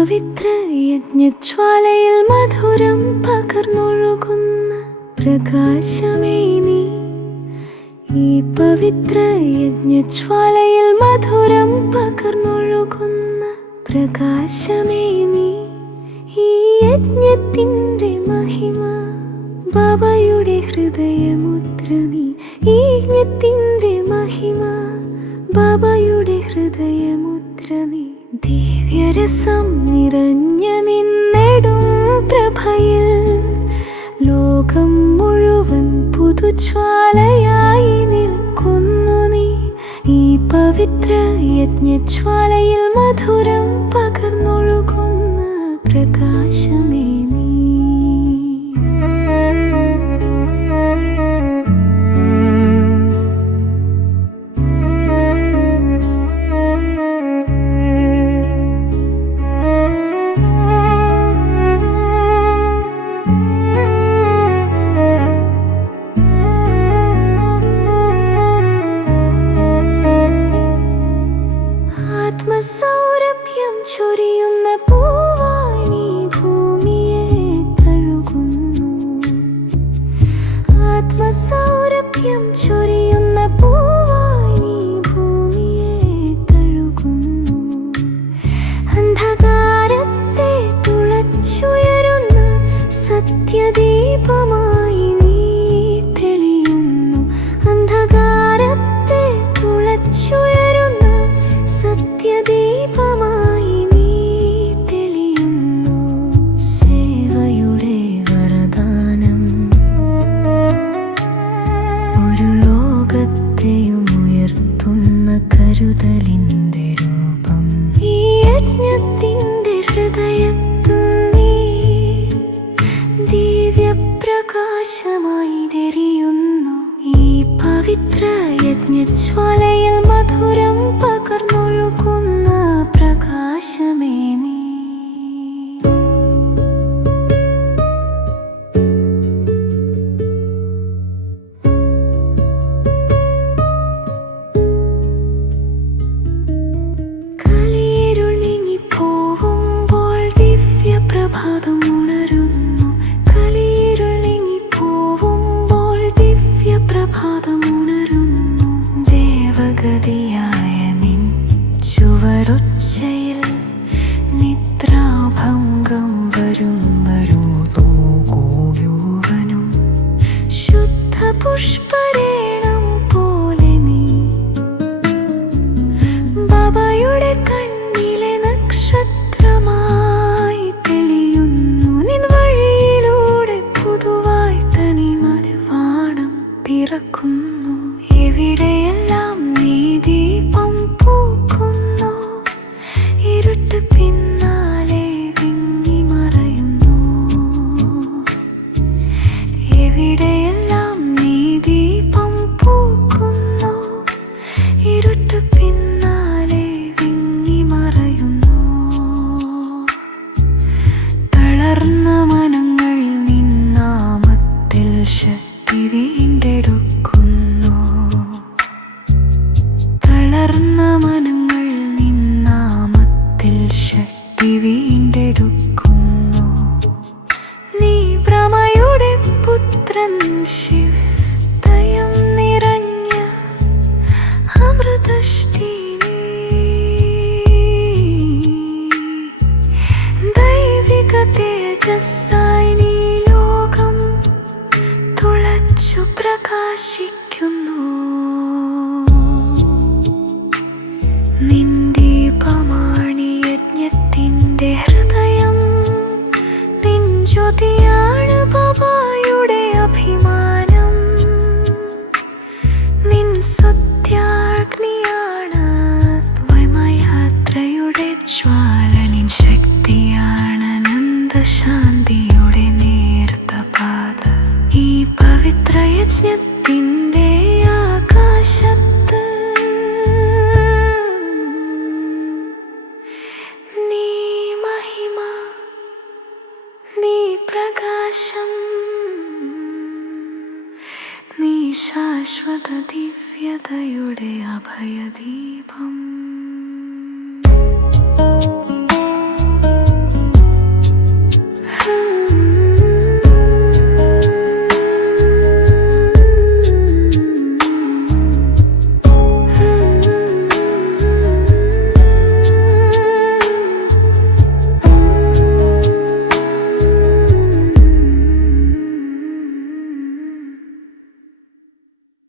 പവിത്ര യജ്ഞജ്വാലയിൽ മധുരം പകർന്നൊഴുകുന്ന പ്രകാശമേ നീ. ഈ പവിത്ര യജ്ഞജ്വാലയിൽ മധുരം പകർന്നൊഴുകുന്ന പ്രകാശമേ നീ. ഈ യജ്ഞത്തിൻ്റെ മഹിമ ബാബയുടെ ഹൃദയമുദ്ര നീ. ഈ യജ്ഞത്തിൻ്റെ മഹിമ ബാബയുടെ ഹൃദയമുദ്ര നീ. ദിവ്യരസം നിറഞ്ഞ നിന്നെടും പ്രഭയിൽ ലോകം മുഴുവൻ പുതുജ്വാലയായി നിൽക്കുന്നു നീ. ഈ പവിത്ര യജ്ഞജ്വാലയിൽ മധുരം പകർന്നൊഴുകുന്ന പ്രകാശമേ നീ. ആത്മസൗരഭ്യം ചൊരിയുന്ന പൂവായി നീ ഭൂമിയെ തഴുകുന്നു. ആത്മസൗരഭ്യം ചൊരിയുന്ന പൂവായി നീ ഭൂമിയെ തഴുകുന്നു. അന്ധകാരത്തെ തുളച്ചുയരുന്ന സത്യദീപമായി നീ തെളിയുന്നു. അന്ധകാരത്തെ തുളച്ചുയരുന്ന സത്യദീപമായി നീ തെളിയുന്നു. സേവയുടെ വരദാനം ഒരു ലോകത്തെയും ഉയർത്തുന്ന കരുതലിൻ്റെ രൂപം. ഈ യജ്ഞത്തിൻ്റെ ഹൃദയത്തിൽ നീ ദിവ്യപ്രകാശമായി തെരിയുന്നു. ഈ പവിത്ര യജ്ഞജ്വാലയിൽ മധുരം പകർന്നൊഴുകുന്ന പ്രകാശമേ നീ. കലിയിരുൾ നീങ്ങിപ്പോവുമ്പോൾ ദിവ്യപ്രഭാതം ഉണരുന്നു. കലിയിരുൾ നീങ്ങിപ്പോവുമ്പോൾ ദിവ്യപ്രഭാതം ഉണരുന്നു. ദേവഗതിയായ നിൻ ചുവരൊച്ചയിൽ നിദ്രാഭംഗം വരും ലോകോയുവനും ശുദ്ധ പുഷ്പരേണം പോലെ നീ. ബാബയുടെ കണ്ണിലെ നക്ഷത്രമായി തെളിയുന്നു. നിൻ വഴിയിലൂടെ പുതുവായി തനിമരുവാണം പിറക്കുന്നു. എവിടെയെല്ലാം നീ ദീപം പൂക്കുന്നു. ഇരുട്ട് പിന്നാലെ വിങ്ങിമറയുന്നു. എവിടെയെല്ലാം നീ ദീപം പൂക്കുന്നു. ഇരുട്ട് പിന്നാലെ വിങ്ങിമറയുന്നു. തളർന്ന മനങ്ങൾ നിൻ നാമത്തിൽ ശക്തി വീണ്ടെടുക്കുന്നു. തളർന്ന മനങ്ങൾ നിൻ നാമത്തിൽ ശക്തി വീണ്ടെടുക്കുന്നു. നീ ബ്രഹ്മയുടെ പുത്രൻ ശിവ, ദയം നിറഞ്ഞ അമൃതഷ്ടി നീ. ദൈവിക തേജസ്സായി നീ ലോകം തുളച്ചു പ്രകാശിക്കുന്നു. നിൻ ദീപമാണി യജ്ഞത്തിൻ്റെ ഹൃദയം. നിൻ ജ്യോതിയാണ് ബാബയുടെ അഭിമാനം. നിൻ സത്യാഗ്നിയാണ് ദ്വൈമയാത്രയുടെ ജ്വാല. നിൻ ശക്തിയാണ് അനന്തശാന്തിയുടെ നേർത്ത പാത. ഈ പവിത്ര യജ്ഞത്തിൻ്റെ ആകാശത്ത് നീ മഹിമ, നീ പ്രകാശം, നീ ശാശ്വത ദിവ്യതയുടെ അഭയദീപം.